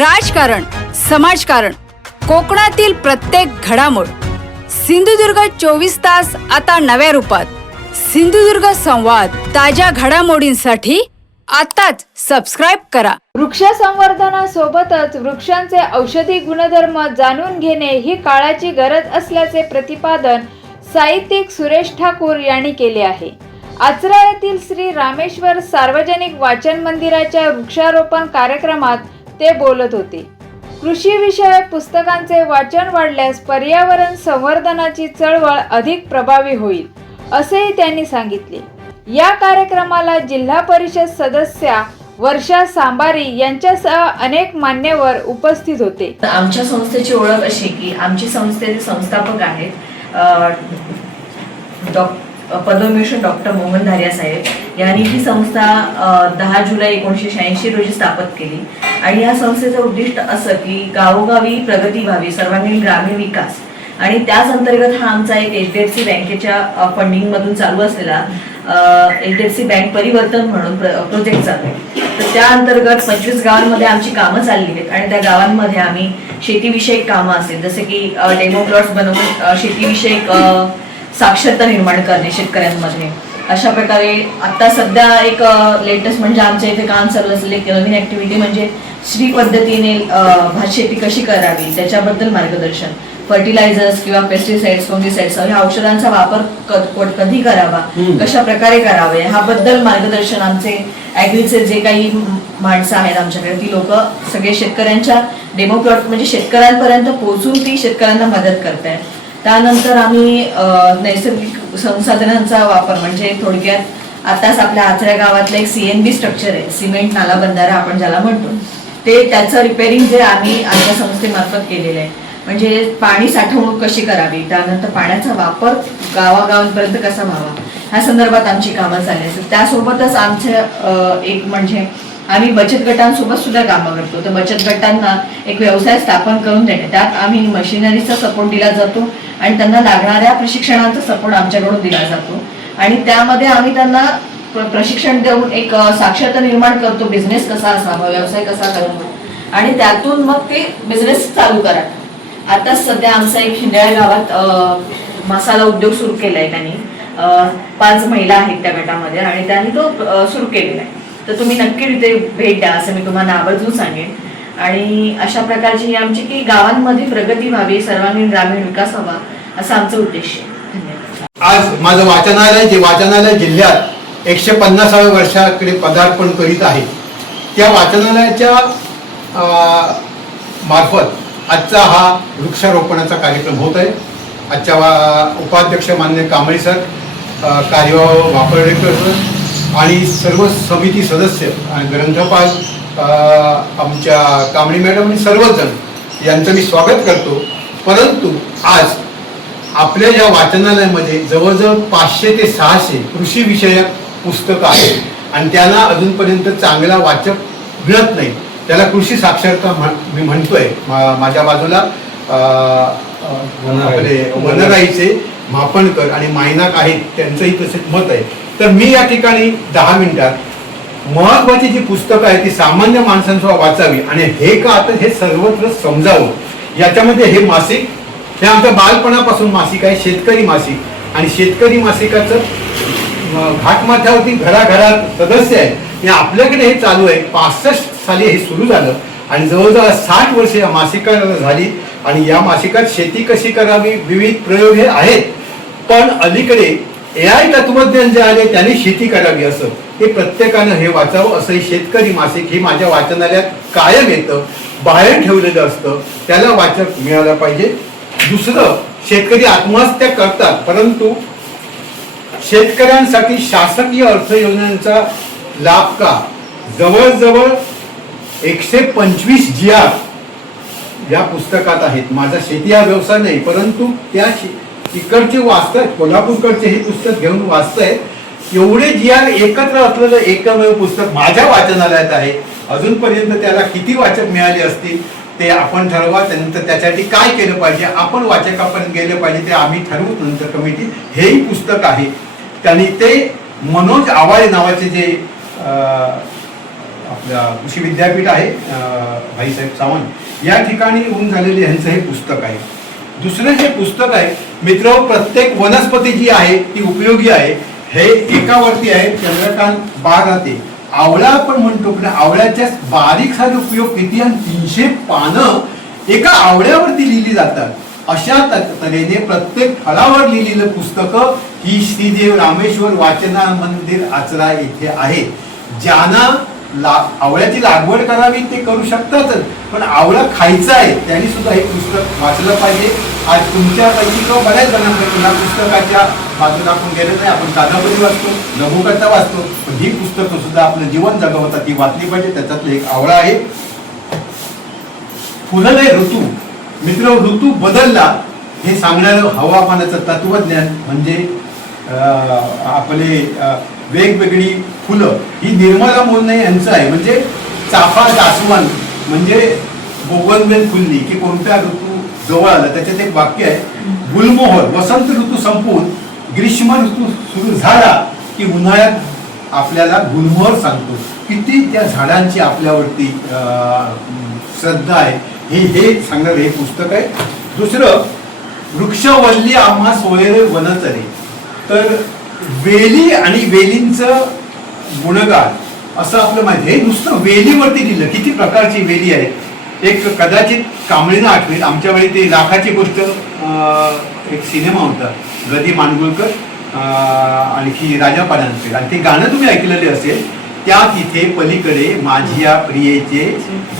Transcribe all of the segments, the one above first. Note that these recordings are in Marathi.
राजकारण, समाजकारण, कोकणातील प्रत्येक घडामोड. सिंधुदुर्ग 24 तास आता नव्या रूपात. सिंधुदुर्ग संवाद, ताज्या घडामोडींसाठी आताच सबस्क्राइब करा. वृक्ष संवर्धनासोबतच वृक्षांचे औषधी गुणधर्म जाणून घेणे ही काळाची गरज असल्याचे प्रतिपादन साहित्यिक सुरेश ठाकूर यांनी केले आहे. आचरा येथील श्री रामेश्वर सार्वजनिक वाचन मंदिराच्या वृक्षारोपण कार्यक्रमात ते बोलत होते. कृषी विषयक पुस्तकांचे वाचन वाढल्यास पर्यावरण संवर्धनाची चळवळ अधिक प्रभावी होईल, असेही त्यांनी सांगितले. या कार्यक्रमाला जिल्हा परिषद सदस्या वर्षा सांबारी यांच्यासह अनेक मान्यवर उपस्थित होते. आमच्या संस्थेची ओळख अशी की आमची संस्थेचे संस्थापक आहेत पद्मविभूषण डॉक्टर मोहन धारिया साहेब यांनी ही संस्था 10 जुलै 1986 रोजी स्थापन केली. आणि या संस्थेचं उद्दिष्ट असं की गावोगावी प्रगती व्हावी, सर्वांगीण ग्रामीण विकास. आणि त्याच अंतर्गत हा आमचा एक HDFC बँकेच्या फंडिंग मधून चालू असलेला HDFC बँक परिवर्तन म्हणून प्रोजेक्ट चालू आहे. तर त्या अंतर्गत 25 गावांमध्ये आमची कामं चालली आहेत आणि त्या गावांमध्ये आम्ही शेतीविषयक कामं असेल जसे की डेमो प्लॉट्स बनवून शेतीविषयक साक्षरता निर्माण करणे शेतकऱ्यांमध्ये. अशा प्रकारे आता सध्या एक लेटेस्ट म्हणजे आमच्या इथे काम चालू असलेले एक नवीन ऍक्टिव्हिटी म्हणजे श्री पद्धतीने भात शेती कशी करावी त्याच्याबद्दल मार्गदर्शन. फर्टिलायझर्स किंवा पेस्टिसाइड्स, फंगिसाइड्स या औषधांचा वापर कधी करावा, कशा प्रकारे करावे ह्याबद्दल मार्गदर्शन आमचे ऍग्रीचे जे काही माणसं आहेत आमच्याकडे ती लोक सगळे शेतकऱ्यांच्या डेमो प्लॉट म्हणजे शेतकऱ्यांपर्यंत पोहोचून ती शेतकऱ्यांना मदत करतायत. त्यानंतर आम्ही नैसर्गिक संसाधनांचा वापर म्हणजे थोडक्यात आताच आपल्या आचऱ्या गावातलं एक CNB स्ट्रक्चर आहे, सिमेंट नाला बंधारा आपण ज्याला म्हणतो, ते त्याचं रिपेअरिंग जे आम्ही आमच्या संस्थेमार्फत केलेलं आहे. म्हणजे पाणी साठवणूक कशी करावी, त्यानंतर पाण्याचा वापर गावागावांपर्यंत कसा व्हावा ह्या संदर्भात आमची कामं चालली असतात. त्यासोबतच आमच्या एक म्हणजे आम्ही बचत गटांसोबत सुद्धा कामं करतो. तर बचत गटांना एक व्यवसाय स्थापन करून देणे, त्यात आम्ही मशिनरीचा सपोर्ट दिला जातो आणि त्यांना लागणाऱ्या प्रशिक्षणाचा सपोर्ट आमच्याकडून दिला जातो. आणि त्यामध्ये आम्ही त्यांना प्रशिक्षण देऊन एक साक्षरता निर्माण करतो, बिझनेस कसा असावा, व्यवसाय कसा करावा आणि त्यातून मग ते बिझनेस चालू करा. आता सध्या आमचा एक हिंदळ्या गावात मसाला उद्योग सुरू केलाय त्यांनी. 5 महिला आहेत त्या गटामध्ये आणि त्यांनी तो सुरू केलेला आहे. तर तुम्ही नक्की तिथे भेट द्या असं मी तुम्हाला आवर्जून सांगेन. आणि अशा प्रकारची ही आमची की गावांमध्ये प्रगती व्हावी, सर्वांगीण ग्रामीण विकास व्हावा असा आमचा उद्देश आहे. धन्यवाद. आज माझं वाचनालय जिल्ह्यात 150व्या वर्षाकडे पदार्पण करीत आहे. त्या वाचनालयाच्या मार्फत आजचा हा वृक्षारोपणाचा कार्यक्रम होत आहे. आजच्या उपाध्यक्ष मान्य कांबळे सर, कार्यवाह वापर्डेकर सर आणि सर्व समिती सदस्य आणि ग्रंथपाल आमच्या कांबळे मॅडम आणि सर्वच जण यांचं मी स्वागत करतो. परंतु आज आपल्या या वाचनालयामध्ये जवळजवळ 500 ते 600 कृषी विषयक पुस्तकं आहेत आणि त्यांना अजूनपर्यंत चांगला वाचक मिळत नाही. त्याला कृषी साक्षरता मी म्हणतोय. माझ्या बाजूला आपले वनराईचे मापणकर आणि मायनाक आहेत, त्यांचंही तसेच मत आहे. तर मी या ठिकाणी 10 मिनिटात महत्वाची जी पुस्तकं आहेत ती सामान्य माणसांसह वाचावी आणि हे का आता हे सर्वत्र समजावं. याच्यामध्ये हे मासिक हे आमच्या बालपणापासून मासिक आहे, शेतकरी मासिक. आणि शेतकरी मासिकाचं घाटमाथ्यावरती घराघरात सदस्य आहे. आपल्याकडे हे चालू आहे. 65 साली हे सुरू झालं आणि जवळजवळ 60 वर्षे या मासिकाला झाली. आणि या मासिकात शेती कशी करावी विविध प्रयोग हे आहेत. पण अलीकडे AI तत्वज्ञान जे आले त्यांनी शेती करावी असं हे प्रत्येकानं हे वाचावं. असं हे शेतकरी मासिक हे माझ्या वाचनालयात कायम येतं, बाहेर ठेवलेलं असतं, त्याला वाचक मिळालं पाहिजे. दुसरं, शेतकरी आत्महत्या करतात परंतु शेतकऱ्यांसाठी शासकीय अर्थ योजनांचा लाभ का? जवळजवळ 125 GR या पुस्तकात आहेत. माझा शेती हा व्यवसाय नाही परंतु त्या इकडचे वाचतायत, कोल्हापूरकडचे हे पुस्तक घेऊन वाचतायत. एवढे GR एकत्र असलेलं एकमेव पुस्तक माझ्या वाचनालयात आहे. अजूनपर्यंत त्याला किती वाचक मिळाले असतील ते आपण ठरवा. त्यानंतर त्यासाठी काय केलं पाहिजे, आपण वाचकापर्यंत गेले पाहिजे ते आम्ही ठरवू नंतर कमिटी. हेही पुस्तक आहे. त्यांनी ते मनोज आवाळे नावाचे जे आपल्या कृषी विद्यापीठ आहे भाईसाहेब सावंत या ठिकाणी होऊन झालेले यांचं हे पुस्तक आहे. दुसरं जे पुस्तक आहे मित्र, प्रत्येक वनस्पती जी आहे ती उपयोगी आहे. हे एकावरती आहे चंद्रकांत बाराते. आवळा आपण म्हणतो पण आवळ्याच्या बारीक सारे उपयोग किती, आणि 300 पानं एका आवळ्यावरती लिहिली जातात. अशा तऱ्हेने प्रत्येक फळावर लिहिलेलं पुस्तकं ही श्रीदेव रामेश्वर वाचना मंदिर आचरा येथे आहे. ज्यांना आवळ्याची लागवड करावी ते करू शकतातच, पण आवळा खायचा आहे त्यांनी सुद्धा हे पुस्तक वाचलं पाहिजे. आज तुमच्यापैकी किंवा बऱ्याच जणांकडून या पुस्तकाच्या बाजूला आपण गेलं नाही, आपण कादंबरी वाचतो, लघुकथा वाचतो, पण ही पुस्तकं सुद्धा आपलं जीवन जगवतात, ती वाचली पाहिजे. त्याच्यातलं एक आवळा आहे. फुलले ऋतू. मित्र, ऋतू बदलला हे सांगणारं हवामानाचं तत्वज्ञान म्हणजे आपले वेगवेगळी फुलं ही निर्मला मोहने यांचं आहे. म्हणजे चाफा जास्वंद म्हणजे बोगनवेल फुलली की कोणत्या ऋतू जवळ आला, त्याच्यात एक वाक्य आहे, गुलमोहर वसंत ऋतू संपून ग्रीष्म ऋतू सुरू झाला की उन्हाळ्यात आपल्याला गुलमोहर सांगतो. किती त्या झाडांची आपल्यावरती श्रद्धा आहे हे सांगणार हे पुस्तक आहे. दुसरं, वृक्षवल्ली आम्हा सोयरे वनचरे. तर वेली आणि वेलींचं गुणगान असं आपलं माहिती आहे. नुसतं वेलीवरती लिहिलं, किती प्रकारची वेली आहे. एक कदाचित कांबळीनं आठवेल, आमच्या वेळी ते राखाची गोष्ट एक सिनेमा होता, गदी मानगुळकर आणखी राजा पानांचे, आणि ते गाणं तुम्ही ऐकलेले असेल. त्या तिथे पलीकडे माझिया प्रियेचे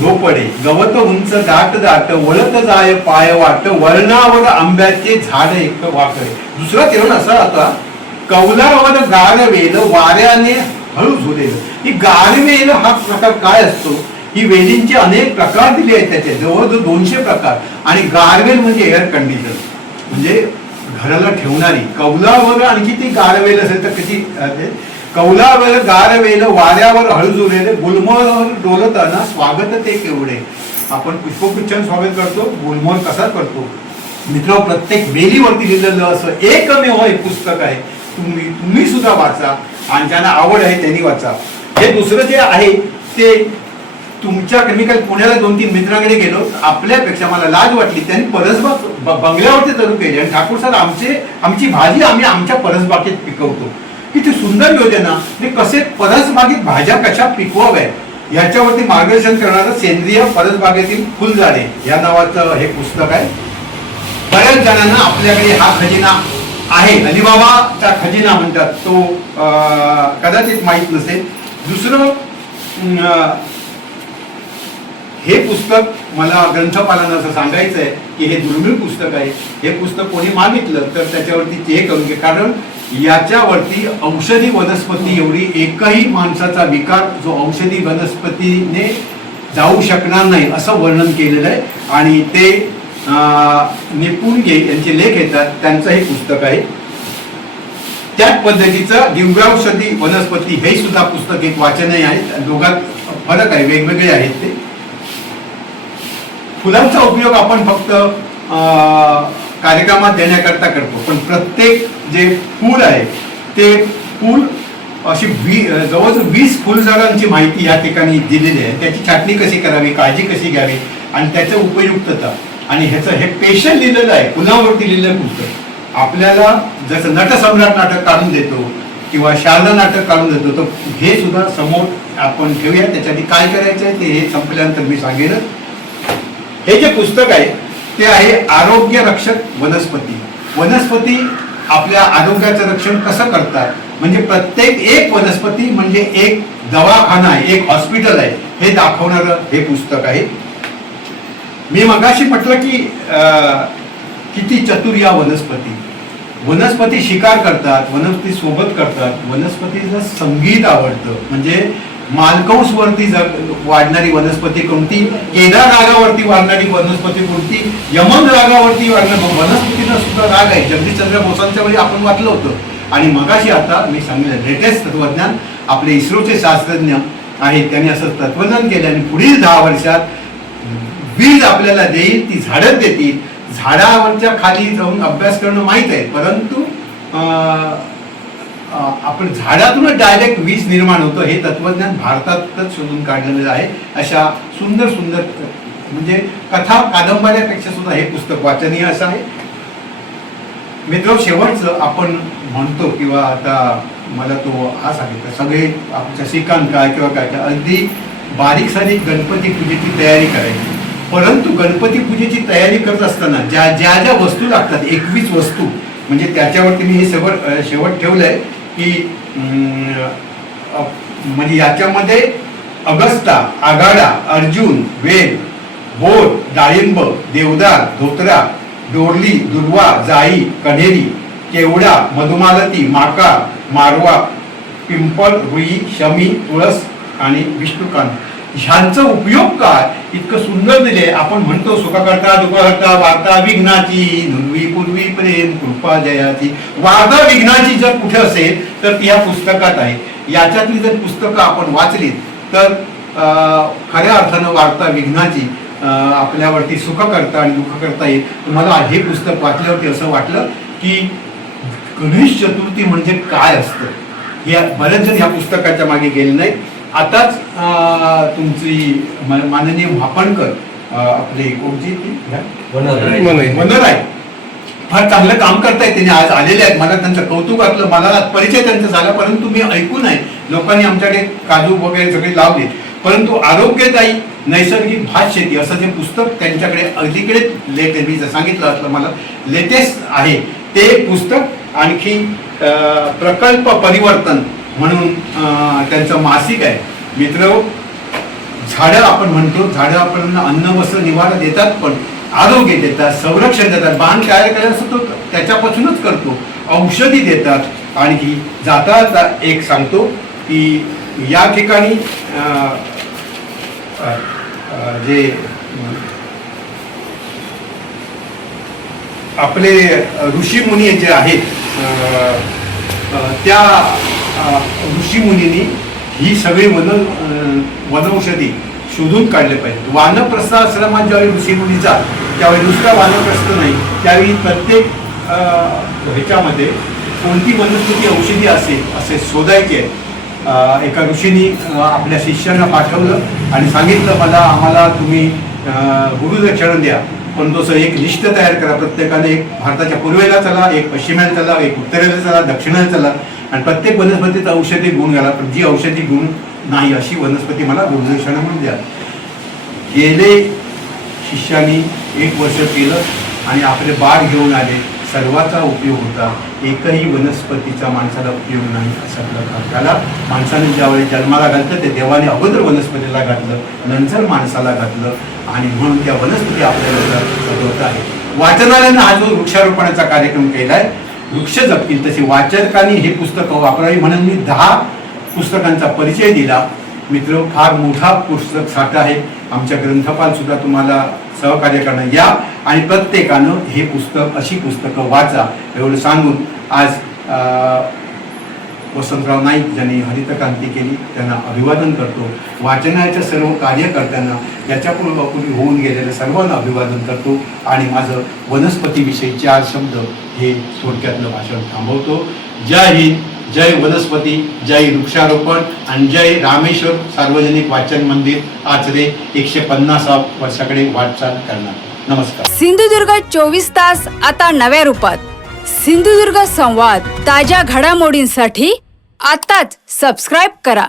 झोपडे, गवत उंच दाट दाट वळत जाय पाय वाट, वळणावर आंब्याचे झाड एक वाकडे. दुसरा तेवढा असा होता, कौलावर गारवेल वाऱ्याने हळू झुलेल. ही गारवेल हा प्रकार काय असतो, ही वेलींचे अनेक प्रकार दिले आहेत, त्याचे जवळजवळ 200 प्रकार. आणि गारवेल म्हणजे एअर कंडिशन, म्हणजे घराला ठेवणारी. कौलावर आणखी ती गारवेल असेल तर किती, कौलावर गारवेल वाऱ्यावर हळूझुलेले, गुलमोहर डोलताना स्वागत ते केवढे. आपण पुष्पगुच्छान स्वागत करतो, गुलमोहर कसा करतो. मित्र, प्रत्येक वेलीवरती लिहिलेलं असं एकमेव हे पुस्तक आहे. तुम्ही सुद्धा वाचा, आणि ज्यांना आवड आहे त्यांनी वाचा. हे दुसरं जे आहे ते तुमच्याकडे, मी काही पुण्याला 2-3 मित्रांकडे गेलो, आपल्यापेक्षा मला लाज वाटली, त्यांनी परसबाग बंगल्यावरती चालू केली. आणि ठाकूर सर, आमची भाजी आम्ही आमच्या परसबागेत पिकवतो. किती सुंदर योजना. ते कसे परसबागेत भाज्या कशा पिकवाव्या याच्यावरती मार्गदर्शन करणारं सेंद्रिय परसबागेतील फुलझाडे या नावाचं हे पुस्तक आहे. बऱ्याच जणांना आपल्याकडे हा खजिना आहे, अलिबाबाचा खजिना म्हणतात, तो कदाचित माहीत नसेल. दुसरं, हे पुस्तक मला ग्रंथपालांना असं सांगायचं आहे की हे दुर्मिळ पुस्तक आहे. हे पुस्तक कोणी मागितलं तर त्याच्यावरती हे करून घे, कारण याच्यावरती औषधी वनस्पती एवढी एकही माणसाचा विकार जो औषधी वनस्पतीने जाऊ शकणार नाही असं वर्णन केलेलं आहे. आणि ते निपुणगे यांचे लेख येतात, त्यांचं हे पुस्तक आहे. त्याच पद्धतीचं दिव्याौषधी वनस्पती हे सुद्धा पुस्तक एक वाचनीय आहे. दोघात फरक आहे, वेगवेगळे आहेत ते. फुलांचा उपयोग आपण फक्त कार्यक्रमात देण्याकरता करतो, पण प्रत्येक जे फूल आहे ते फूल अशी जवळजवळ 20 फुलझाडांची माहिती या ठिकाणी दिलेली आहे. त्याची छाटणी कशी करावी, काळजी कशी घ्यावी, आणि त्याचं उपयुक्तता, आणि ह्याचं हे पेशंट लिहिलेलं आहे, फुलावरती लिहिलेलं पुस्तक. आपल्याला जसं नटसम्राट नाटक काढून देतो किंवा शारदा नाटक काढून देतो, तर हे सुद्धा समोर आपण ठेवूया. त्याच्यासाठी काय करायचं आहे ते हे संपल्यानंतर मी सांगेन. हे जे पुस्तक आहे ते आहे आरोग्य रक्षक वनस्पती. वनस्पती आपल्या आरोग्याचं रक्षण कसं करतात, म्हणजे प्रत्येक एक वनस्पती म्हणजे एक दवाखाना आहे, एक हॉस्पिटल आहे, हे दाखवणारं हे पुस्तक आहे. मी मगाशी म्हटलं की किती चतुर या वनस्पती. वनस्पती शिकार करतात, वनस्पती सोबत करतात, वनस्पतीचं संगीत आवडतं. म्हणजे मालकंस वरती वाढणारी वनस्पती कोणती, केदार रागावरती वाढणारी वनस्पती कोणती, यमन रागावरती वाढणारी वनस्पतीचा सुद्धा राग आहे. जगदीशचंद्र बोसांच्या वेळी आपण वाचलं होतं. आणि मगाशी आता मी सांगितलं लेटेस्ट तत्वज्ञान आपले इस्रोचे शास्त्रज्ञ आहेत, त्यांनी असं तत्वज्ञान केलं. आणि पुढील 10 वर्षात बीज आपल्याला देईल, ती झाडं देतील. झाडावरच्या खाली जाऊन अभ्यास करणं माहीत आहे, परंतु आपण झाडातूनच डायरेक्ट वीज निर्माण होतं हे तत्वज्ञान भारतातच शोधून काढलेलं आहे. अशा सुंदर सुंदर म्हणजे कथा कादंबऱ्यापेक्षा सुद्धा हे पुस्तक वाचनीय असं आहे. मित्र, शेवटचं आपण म्हणतो किंवा आता मला तो हा सांगितलं सगळे आमच्या श्रीकांत काय किंवा काय काय अगदी बारीक सारीक गणपती पूजेची तयारी करायची. परंतु गणपती पूजेची तयारी करत असताना ज्या ज्या ज्या वस्तू लागतात 21 वस्तू म्हणजे त्याच्यावरती मी हे सगळं शेवट ठेवलंय की म्हणजे याच्यामध्ये अगस्ता, आगाडा, अर्जुन, वेल, बोर, डाळिंब, देवदार, धोत्रा, डोरली, दुर्वा, जाई, कण्हेरी, केवडा, मधुमालती, माका, मारवा, पिंपळ, रुई, शमी, तुळस आणि विष्णुकांत ह्यांचा उपयोग काय इतकं सुंदर दिले. आपण म्हणतो सुखकर्ता दुःखहर्ता वार्ता विघ्नाची नुनवी पूर्वी प्रेम कृपा जयाची. वार्ता विघ्नाची जर कुठे असेल तर ती ह्या पुस्तकात आहे. याच्यातली जर पुस्तकं आपण वाचलीत तर खऱ्या अर्थानं वार्ता विघ्नाची आपल्यावरती सुख करता आणि दुःख करता येईल. तुम्हाला हे पुस्तक वाचल्यावरती असं वाटलं की गणेश चतुर्थी म्हणजे काय असतं. या बरेच जण ह्या पुस्तकाच्या मागे गेले नाहीत. आताच तुमची माननीय महापणकर आपले कोणची वनराय फार चांगलं काम करतायत. त्यांनी आज आलेले आहेत. मला त्यांचं कौतुक वाटलं. मला परिचय त्यांचा झाला परंतु मी ऐकून आहे. लोकांनी आमच्याकडे काजू वगैरे सगळे लावले परंतु आरोग्यदायी नैसर्गिक भात शेती असं जे पुस्तक त्यांच्याकडे अलीकडे लेटेस्ट मी सांगितलं असलं मला लेटेस्ट आहे ते पुस्तक. आणखी प्रकल्प परिवर्तन म्हणून त्यांचं मासिक आहे. मित्र, झाडं आपण म्हणतो झाडं आपण अन्न वस्त्र निवारा देतात पण आरोग्य देतात, संरक्षण देतात. बांध तयार करायला असतो त्याच्यापासूनच करतो. औषधी देतात. आणखी जाता एक सांगतो की या ठिकाणी जे आपले ऋषीमुनी जे आहेत त्या ऋषीमुनींनी ही सगळी वनौषधी शोधून काढले पाहिजे. वानप्रस्थ आश्रमात ज्यावेळी ऋषीमुनी जात त्यावेळी नुसता वानप्रस्थ नाही त्यावेळी प्रत्येक ह्याच्यामध्ये कोणती वनस्पती औषधी असेल असे शोधायचे आहे. एका ऋषींनी आपल्या शिष्यांना पाठवलं आणि सांगितलं आम्हाला तुम्ही गुरुदक्षिणा द्या पण तसं एक लिस्ट तयार करा. प्रत्येकाने एक भारताच्या पूर्वेला चला, एक पश्चिमेला चला, एक उत्तरेला चला, दक्षिणेला चला आणि प्रत्येक वनस्पतीचा औषधी गुण घाला पण जी औषधी गुण नाही अशी वनस्पती मला गुरुदक्षिणा म्हणून द्या. गेले शिष्यांनी 1 वर्ष केलं आणि आपले बाळ घेऊन आले. सर्वाचा उपयोग होता. एकही वनस्पतीचा माणसाला उपयोग नाही असा प्रकार झाला. माणसाने ज्यावेळी जन्माला घातलं ते देवाने अगोदर वनस्पतीला घातलं नंतर माणसाला घातलं आणि म्हणून त्या वनस्पती आपल्याला सजवत आहे. वाचनालयानं हा जो वृक्षारोपणाचा कार्यक्रम केलाय वृक्ष जपतील तसे वाचकांनी हे पुस्तकं वापरावी म्हणून मी 10 पुस्तकांचा परिचय दिला. मित्र, फार मोठा पुस्तक साठा आहे. आमच्या ग्रंथपाल सुद्धा तुम्हाला सहकार्य करणं या आणि प्रत्येकानं हे पुस्तक अशी पुस्तकं वाचा एवढं सांगून आज वसंतराव नाईक ज्यांनी हरित क्रांती केली त्यांना अभिवादन करतो. वाचनाच्या सर्व कार्यकर्त्यांना याच्यापूर्वी होऊन गेलेल्या सर्वांना अभिवादन करतो आणि माझं वनस्पतीविषयी 4 शब्द हे थोडक्यातलं भाषण थांबवतो. जय हिंद, जय वनस्पती, जय वृक्षारोपण आणि जय रामेश्वर सार्वजनिक वाचन मंदिर आचरे 150 वर्षाकडे वाटचाल करणार. नमस्कार. सिंधुदुर्ग 24 तास आता नव्या रूपात. सिंधुदुर्ग संवाद ताज्या घडामोडींसाठी आताच सबस्क्राईब करा.